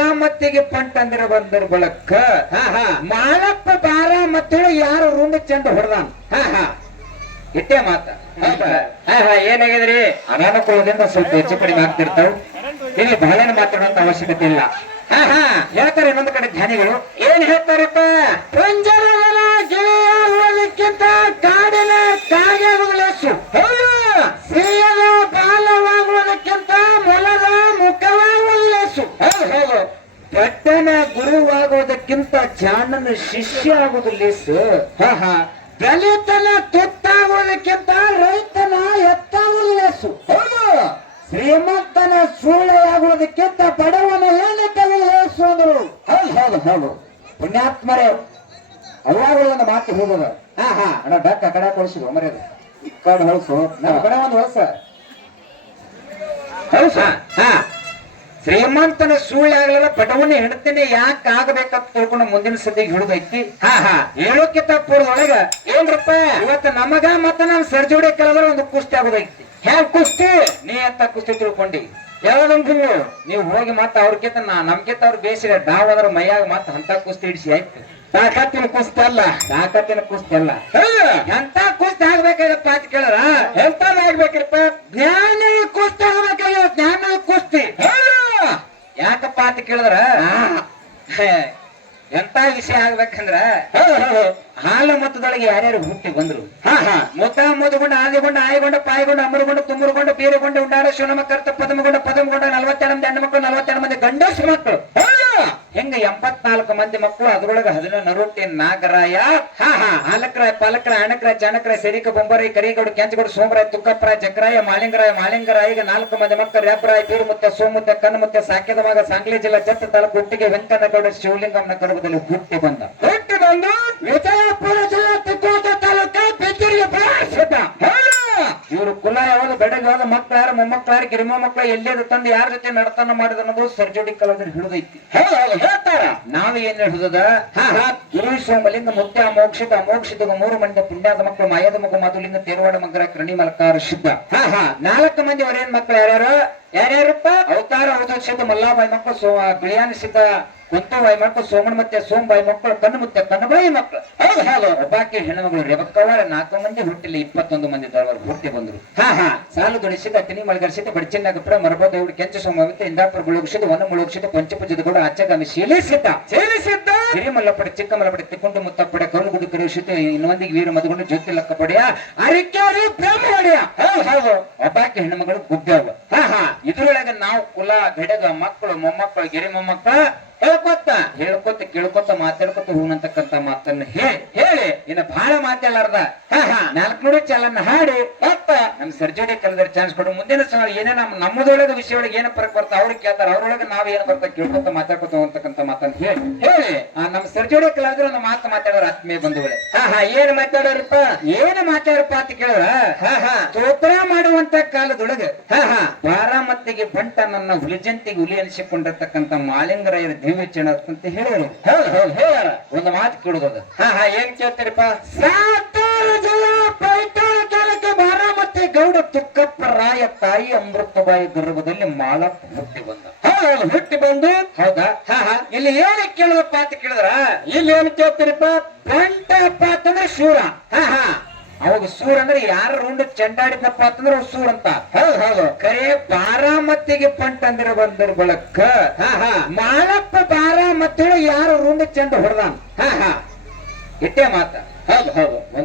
ಬಾರಾಮತಿಗೆ punt ಅಂದ್ರೆ ಬಂದ್ರ ಬಳಕ ಮಾಲಪ್ಪ ಬಾರಾಮತಿಗಳು ಯಾರು ರುಂಡ ಚಂದ ಹೊಡೆದಾನ? ಇಟ್ಟೇ ಮಾತ. ಏನಾಗಿದ್ರಿ? ಅನಾನುಕೂಲದಿಂದ ಸ್ವಲ್ಪ ಹೆಚ್ಚು ಕಡಿಮೆ ಆಗ್ತಿರ್ತಾವ. ಇಲ್ಲಿ ಬಹಳೇನು ಮಾತಾಡುವಂತ ಅವಶ್ಯಕತೆ ಇಲ್ಲ. ಹಾ ಹಾ. ಹೇಳ್ತಾರೆ ಇನ್ನೊಂದು ಕಡೆ ಧ್ಯಾನಿಗಳು. ಏನ್ ಹೇಳ್ತಾರಪ್ಪ? ಪಂಜರದನ ಗಿಳಿಯಾಗುವುದಕ್ಕಿಂತ ಕಾಡಿನ ಕಾಗೆಗಳು ಪಟ್ಟಣ ಗುರುವಾಗೋದಕ್ಕಿಂತ ಜಾಣನ ಶಿಷ್ಯ ಆಗೋದು ಲೇಸು ಹಾ ಹಾ. ದಲಿತನ ತುತ್ತಾಗೋದಕ್ಕಿಂತ ರೈತನ ಎತ್ತಾಗೋದು ಲೇಸು ಹೌದು ಶ್ರೀಮಂತನ ಸೂಳೆಯಾಗುವುದಕ್ಕಿಂತ ಬಡವನ ಏನಕ್ಕೆ ಲೇಸು ಅಂದ್ರು. ಹೌದು ಹೌದು ಹೌದು. ಪುಣ್ಯಾತ್ಮರೇ ಅವಾಗಲೂ ಒಂದು ಮಾತು ಹೋಗೋದು ಹಾ ಹಾ. ಅಣ್ಣ ಡಕ್ ಆ ಕಡೆ ಕೊಡಿಸಿದ್ರು ಮರ್ಯಾದ. ಈ ಕಡೆ ಹೊಳಸು ನಮ್ಮ ಕಡೆ ಒಂದು ಹೊಳಸ ಹೊಳಸ ಹಾ. ಶ್ರೀಮಂತನ ಸುಳ್ಳು ಪಟವನ್ನ ಬಡವನ ಯಾಕ ಆಗ್ಬೇಕಂತ ತಿಳ್ಕೊಂಡು ಮುಂದಿನ ಸದ್ಯಗೆ ಹಿಡಿದೈತಿ? ಹಾ ಹಾ. ಹೇಳೋಕ್ಕಿಂತ ಪೂರ್ವದೊಳಗ ಏನ್ರಪ್ಪ? ಇವತ್ತ ನಮಗ ಮತ್ತ ನಮ್ಮ ಸರ್ಜೋಡಿ ಕಳೆದ್ರೆ ಒಂದು ಕುಸ್ತಿ ಆಗೋದೈತಿ. ಹ್ಯಾಂಗ್ ಕುಸ್ತಿ? ನೀ ಅಂತ ಕುಸ್ತಿ ತಿಳ್ಕೊಂಡಿ? ಯಾವ್ದು ನೀವು ಹೋಗಿ ಮತ್ತ ಅವ್ರಕ್ಕಿಂತ ನಾ ನಮ್ಗಿಂತ ಅವ್ರ ಬೇಸಿಗೆ ಡಾವ್ ಅದ್ರ ಮೈಯಾಗ ಮತ್ತ ಅಂತ ಕುಸ್ತಿ ಹಿಡಿಸಿ ಆಯ್ತು. ತಾಕತ್ತಿನ ಕುಸ್ತಿ ಅಲ್ಲ. ತಾಕತ್ತಿನ ಕುಸ್ತಿ ಅಲ್ಲ. ಎಂತ ಕುಸ್ತಿ ಆಗ್ಬೇಕಾಗಪ್ಪ ಅಂತ ಕೇಳ್ರ? ಎಂತ ಆಗ್ಬೇಕ್ರಪ್ಪ ಜ್ಞಾನ ಕುಸ್ತಿ ಆಗ್ಬೇಕಾಗ್ಯದ ಜ್ಞಾನ ಕುಸ್ತಿ ಹೌದು ಯಾಕಪ್ಪ ಅಂತ ಕೇಳಿದ್ರ ಎಂತ ವಿಷಯ ಆಗ್ಬೇಕಂದ್ರ ಹಾಲು ಮತದೊಳಗೆ ಯಾರ್ಯಾರು ಹುಟ್ಟಿ ಬಂದ್ರು? ಹಾ ಹಾ. ಮುತ್ತ ಮುದುಗೊಂಡ ಆದಿಗೊಂಡ ಆಯ್ಗೊಂಡು ಪಾಯ್ಗೊಂಡು ಅಮರುಗೊಂಡ ತುಮರುಗೊಂಡ ಬೀರಗೊಂಡ ಉಂಡಾರ ಶಿವನಮ ಕರ್ತ ಪದಮಗೊಂಡು ಪದಮಗೊಂಡ ನಲವತ್ತೆರಡು ಮಂದಿ ಹೆಣ್ಣು ಮಕ್ಕಳು ನಲವತ್ತೆರಡು ಮಂದಿ ಗಂಡಸು ಮಕ್ಕಳು. ಎಂಬತ್ನಾಲ್ಕು ಮಂದಿ ಮಕ್ಕಳು, ಅದರೊಳಗೆ ಹದಿನೈದು ನರೋಟಿ ನಾಗರಾಯ, ಹಾ ಹಾ, ಹಾಲಕ್ರಾಯ ಪಾಲಕ್ರ ಅಣಕ್ರಾಯ ಚಾಣಕ್ರಾಯ ಸೇರಿಕ ಬೊಂಬರಾಯ ಕರಿಗೌಡ, ಕೆಂಚಗೌಡ, ಸೋಮರಾಯ ತುಕ್ಕಪ್ಪರಾಯ ಚಕ್ರಾಯ ಮಾಲಿಂಗರಾಯ ಮಾಲಿಂಗರಾಯಿಗೆ ನಾಲ್ಕು ಮಂದಿ ಮಕ್ಕಳು, ರ್ಯಾಪರಾಯ, ಬೀರುಮುತ್ತ, ಸೋಮುತ್ತ, ಕಣ್ಣುಮುತ್ತ, ಸಾಕ್ಯದ ಸಾಂಗ್ಲಿ ಜಿಲ್ಲಾ ಜತ್ತ ತಾಲೂಕು ಹುಟ್ಟಿಗೆ ವೆಂಕಣ್ಣಗೌಡ ಶಿವಲಿಂಗಮ್ಮನ ಗರ್ಭದಲ್ಲಿ ಹುಟ್ಟಿ ಬಂದು. ಕುಲ ಯಾವ್ದು ಬೆಡಗಾದ ಯಾವ್ದು ಮಕ್ಳು ಯಾರು ಮೊಮ್ಮಕ್ಳು ಯಾರು ಗಿರಿಮ ಮಕ್ಳು ಎಲ್ಲೇದು ತಂದು ಯಾರ ಜೊತೆ ನಡತನ ಮಾಡಿದ ಅನ್ನೋದು ಸರ್ಜೋಡಿ ಅದನ್ನ ಹಿಡಿದೈತಿ. ಹೇಳ್ತಾರ. ನಾವ್ ಏನ್ ಹಿಡಿದ ಹಾ. ಹಾ ಗುರು ಸೋಮಲಿಂಗ ಮುತ್ಯ ಮೋಕ್ಷಿತ ಅಮೋಕ್ಷಿತ ಮೂರು ಮಂದಿ ಪುಣ್ಯಾದ ಮಕ್ಕಳು ಮಾಯದ ಮಗು ಮಧುಲಿಂದ ತೇರವಾಡ ಮಗ್ರ ಕರ್ಣಿ ಮಲಕಾರ ಶುದ್ಧ ಹಾ ಹಾ. ನಾಲ್ಕು ಮಂದಿ ಅವರೇನ್ ಮಕ್ಕಳು ಯಾರ್ಯಾರು? ಯಾರ್ಯಾರಪ್ಪ? ಅವತಾರ ಅವತಾರ ಸಿದ್ಧ ಮಲ್ಲಾಬಾಯಿ ಮಕ್ಕಳು ಸೋ ಬಿಳಿಯಾನಿ ಸಿದ್ಧ ಕುಂತುಬಾಯಿ ಮಕ್ಕಳು ಸೋಮಣ್ಣ ಮತ್ತೆ ಸೋಮಬಾಯಿ ಮಕ್ಕಳು ಕಣ್ಣು ಮತ್ತೆ ಕಣ್ಣುಬಾಯಿ ಮಕ್ಕಳು. ಹೌದು ಹೌದು ಒಬ್ಬಾಕೆ ಹೆಣ್ಣುಮಗಳು ರೆಬಕ್ಕವಾರ ನಾಲ್ಕು ಮಂದಿ ಹುಟ್ಟಿಲ್ಲ ಇಪ್ಪತ್ತೊಂದು ಮಂದಿ ದಳವರು ಹುಟ್ಟಿ ಬಂದರು. ಹಾ ಹಾ. ಸಾಲು ದುಡಿಸಿದ ತಿನಿ ಮಳಗರಿಸಿದ ಬಡಚಿನ್ನಾಗಪುರ ಮರಬೋದೇವುಡು ಕೆಂಚ ಸೋಮವಿತ ಇಂದಾಪುರ ಮುಳುಗಿಸಿದ ಒಂದು ಮುಳುಗಿಸಿದ ಪಂಚಪುಜದ ಕೂಡ ಅಚ್ಚಗಾಮಿ ಶೀಲಿಸಿದ್ದ. ಶೀಲಿಸಿದ್ದ? ಹಿರಿಮಲ್ಲಪಡೆ ಚಿಕ್ಕಮಲ್ಲಪಡೆ ತಿಕ್ಕೊಂಡು ಮುತ್ತಪ್ಪಡೆ ಕರುಗುಡಿ ಕರುಷಿತ ಇನ್ನೊಂದಿಗೆ ವೀರ ಮದುಗೊಂಡು ಜ್ಯೋತಿ ಲಕ್ಕ ಪಡೆಯ ಅರಿಕೆಯವರು ಹೊಡೆಯ ಹೌದು. ಹೌದು ಒಬ್ಬಾಕಿ ಹೆಣ್ಣುಮಗಳು ಗುಬ್ಬ್ಯಾವ ಹಾ ಹಾ. ಇದ್ರೊಳಗೆ ನಾವು ಕುಲ ಬೆಡಗ ಮಕ್ಕಳು ಮೊಮ್ಮಕ್ಕಳು ಗಿರಿ ಮೊಮ್ಮಕ್ಕಳ ಹೇಳ್ಕೊತ ಹೇಳ್ಕೊತ ಕೇಳ್ಕೊತ ಮಾತಾಡ್ಕೊತ ಹೂನಂತಕ್ಕಂತ ಮಾತನ್ನ ಹೇಳಿ ಹೇಳಿ. ಇನ್ನ ಬಹಳ ಹಾ ನಾಲ್ಕು ನುಡಿ ಚಾಲನ್ನ ಹಾಡಿ. ಮತ್ತ ನಮ್ ಸರ್ಜರಿ ಕಲ್ದರ್ ಚಾನ್ಸ್ ಕೊಡು. ಮುಂದಿನ ಸಲ ಏನೇ ನಮ್ಮ ನಮ್ಮದೊಳಗೆ ವಿಷಯ ಒಳಗೆ ಏನು ಫರಕ್ ಬರ್ತಾ ಅವ್ರಿಗೆ ಕೇಳ್ತಾರ. ಅವ್ರೊಳಗೆ ನಾವ್ ಏನ್ ಬರ್ತಾ ಕೇಳ್ಕೊತ ಮಾತಾಡ್ಕೊತ ಅಂತಕ್ಕಂತ ಮಾತಂತ ಹೇಳಿ. ಹೇಳಿ. ನಮ್ ನಮ್ಮ ಸರ್ಜರಿ ಕಲಾವಿದ್ರು ಒಂದು ಮಾತು ಮಾತಾಡೋರು ಆತ್ಮೀಯ ಬಂಧುಗಳೇ. ಹಾ ಹಾ ಏನ್ ಮಾತಾಡೋರಪ್ಪ? ಏನ್ ಮಾತಾಡಪ್ಪ ಅಂತ ಕೇಳಿದ್ರ ಹಾ ಹಾ. ಸ್ತೋತ್ರ ಮಾಡುವಂತ ಕಾಲದೊಳಗೆ ಹಾ ಹಾ. ಬಾರಾಮತ್ತಿಗೆ ಬಂಟ ನನ್ನ ಹುಲಿಜಂತಿಗೆ ಹುಲಿ ಅನಿಸಿಕೊಂಡಿರ್ತಕ್ಕಂತ ಮಾಲಿಂಗರಾಯರ ದಿವ್ಯ ಚಣ ಅಂತ ಹೇಳಿದ್ರು ಹೌದು ಹೌದು ಹೇಳ ಒಂದು ಮಾತು ಕೇಳುದು ಹಾ ಹಾ ಏನ್ ಕೇಳ್ತೀರಪ್ಪ? ಸಾತಾರ ಗೌಡ ತುಕ್ಕಪ್ಪ ರಾಯ ತಾಯಿ ಅಮೃತಬಾಯಿ ಗರ್ಭದಲ್ಲಿ ಮಾಲಪ್ಪ ಹುಟ್ಟಿ ಬಂದ. ಹೌದು ಹುಟ್ಟಿ ಬಂದು, ಹೌದಾ? ಹಾ ಇಲ್ಲಿ ಏನು ಕೇಳಿದಪ್ಪ ಅಂತ ಕೇಳಿದ್ರ? ಇಲ್ಲಿ ಏನ್ ಕೇಳ್ತೀರಪ್ಪ? ಅಪ್ಪ ಅಂತಂದ್ರೆ ಶೂರ. ಹಾ ಹಾ. ಅವಾಗ ಸೂರ್ ಅಂದ್ರೆ ಯಾರ ರುಂಡ ಚೆಂಡಾಡಿದಪ್ಪ ಅಂತಂದ್ರೆ ಅವ್ ಸೂರ್ ಅಂತ. ಹೌದು ಹೌದು. ಕರೆ ಬಾರಾಮತಿಗೆ ಪಂಟ್ ಅಂದ್ರೆ ಬಂದ್ರ ಬಳಕ. ಮಾಳಪ್ಪ ಬಾರಾಮತಿ ಯಾರು ರುಂಡ ಚೆಂಡ ಹೊಡೆದಾನ? ಹಾ ಹಾ. ಇಟ್ಟೇ ಮಾತ. ಹೌದು ಹೌದು.